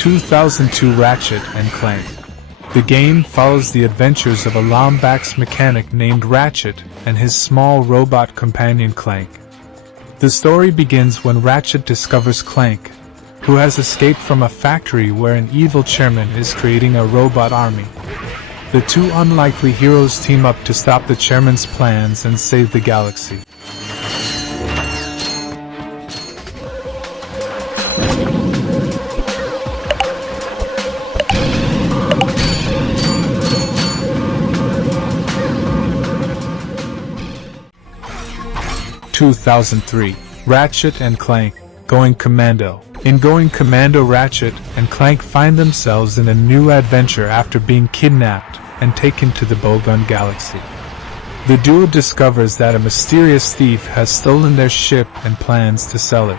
2002 Ratchet and Clank. The game follows the adventures of a Lombax mechanic named Ratchet and his small robot companion Clank. The story begins when Ratchet discovers Clank, who has escaped from a factory where an evil chairman is creating a robot army. The two unlikely heroes team up to stop the chairman's plans and save the galaxy. (2003) 2003 Ratchet and Clank, Going Commando. In Going Commando, Ratchet and Clank find themselves in a new adventure after being kidnapped and taken to the Bowgun Galaxy. The duo discovers that a mysterious thief has stolen their ship and plans to sell it.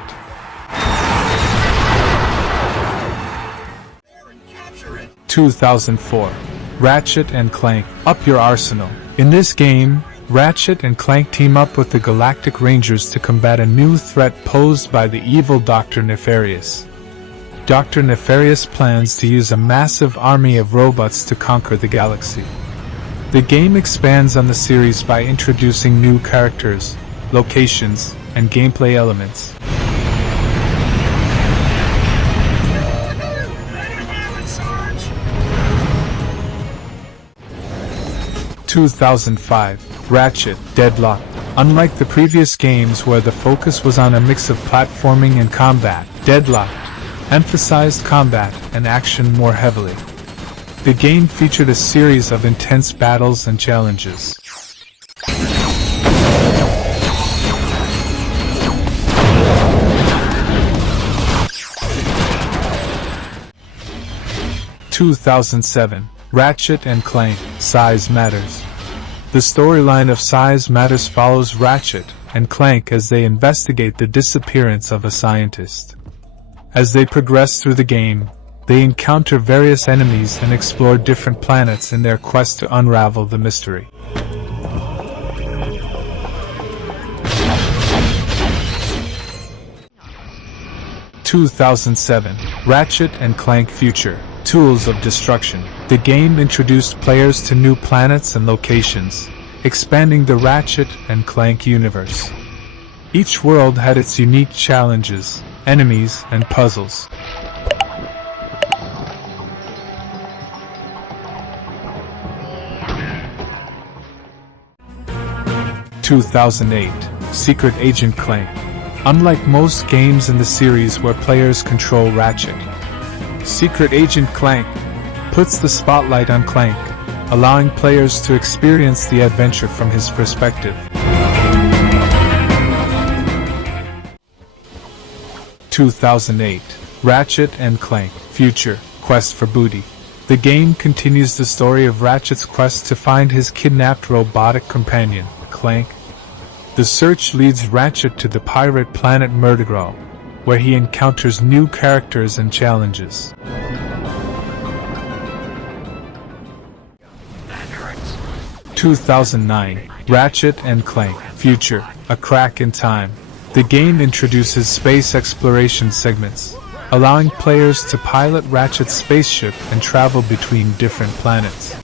(2004) Ratchet and Clank, Up Your Arsenal. In this game, Ratchet and Clank team up with the Galactic Rangers to combat a new threat posed by the evil Dr. Nefarious. Dr. Nefarious plans to use a massive army of robots to conquer the galaxy. The game expands on the series by introducing new characters, locations, and gameplay elements. 2005 Ratchet, Deadlocked. Unlike the previous games where the focus was on a mix of platforming and combat, Deadlocked emphasized combat and action more heavily. The game featured a series of intense battles and challenges. (2007) Ratchet and Clank, Size Matters. The storyline of Size Matters follows Ratchet and Clank as they investigate the disappearance of a scientist. As they progress through the game, they encounter various enemies and explore different planets in their quest to unravel the mystery. (2007) Ratchet and Clank Future, Tools of Destruction. The game introduced players to new planets and locations, expanding the Ratchet and Clank universe. Each world had its unique challenges, enemies, and puzzles. (2008) Secret Agent Clank. Unlike most games in the series where players control Ratchet, Secret Agent Clank puts the spotlight on Clank, allowing players to experience the adventure from his perspective. 2008 Ratchet and Clank Future, Quest for Booty. The game continues the story of Ratchet's quest to find his kidnapped robotic companion, Clank. The search leads Ratchet to the pirate planet Murdergrove, where he encounters new characters and challenges. 2009 Ratchet and Clank Future, A Crack in Time. The game introduces space exploration segments, allowing players to pilot Ratchet's spaceship and travel between different planets.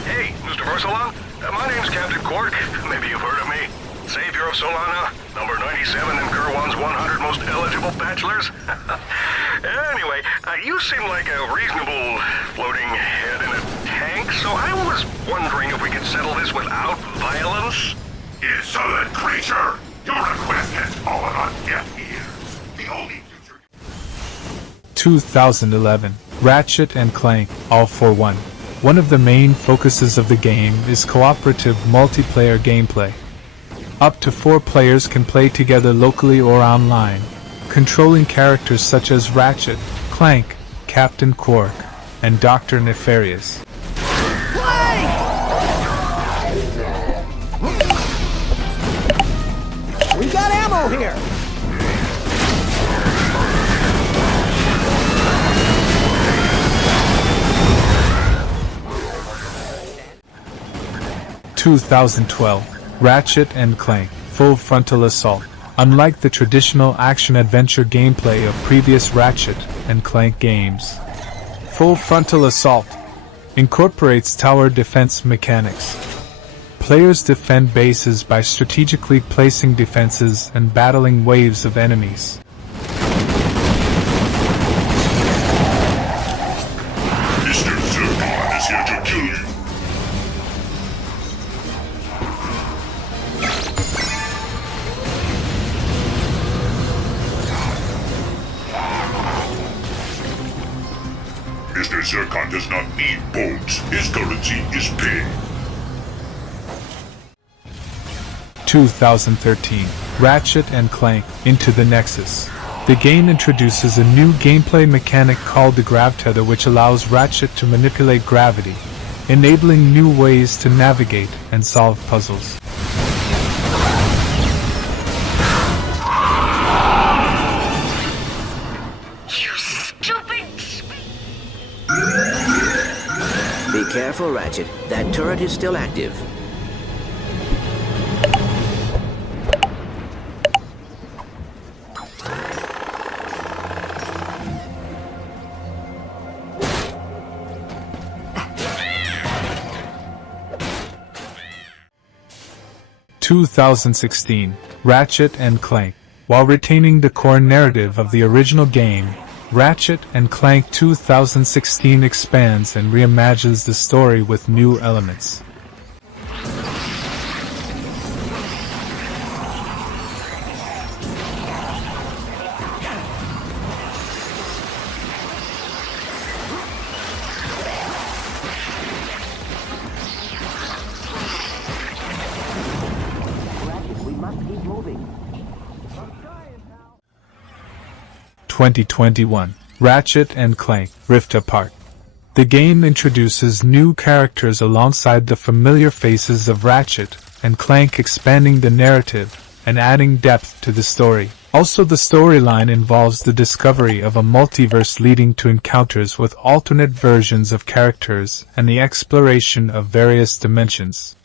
Hey, Mr. Versalon, my name's Captain Quark. Maybe you've heard of me. Savior of Solana, number 97 in Kerwan's 100 most eligible bachelors. Anyway, you seem like a reasonable floating head in a tank, so I was wondering if we could settle this without violence? Insolent creature! Your request has fallen on deaf ears. The only future... 2011 Ratchet and Clank, All for One. One of the main focuses of the game is cooperative multiplayer gameplay. Up to 4 players can play together locally or online, controlling characters such as Ratchet, Clank, Captain Quark, and Dr. Nefarious. We got ammo here! 2012, Ratchet and Clank, Full Frontal Assault. Unlike the traditional action-adventure gameplay of previous Ratchet and Clank games, Full Frontal Assault incorporates tower defense mechanics. Players defend bases by strategically placing defenses and battling waves of enemies. Mr. Zurkon is here to kill you. Mr. Zurkon does not need boats. His currency is pay. 2013, Ratchet and Clank, Into the Nexus. The game introduces a new gameplay mechanic called the Gravtether, which allows Ratchet to manipulate gravity, enabling new ways to navigate and solve puzzles. You stupid! Be careful, Ratchet. That turret is still active. – 2016, Ratchet and Clank. While retaining the core narrative of the original game, Ratchet and Clank 2016 expands and reimagines the story with new elements. We must keep moving. 2021, Ratchet and Clank, Rift Apart. The game introduces new characters alongside the familiar faces of Ratchet and Clank, expanding the narrative and adding depth to the story. Also, the storyline involves the discovery of a multiverse leading to encounters with alternate versions of characters and the exploration of various dimensions.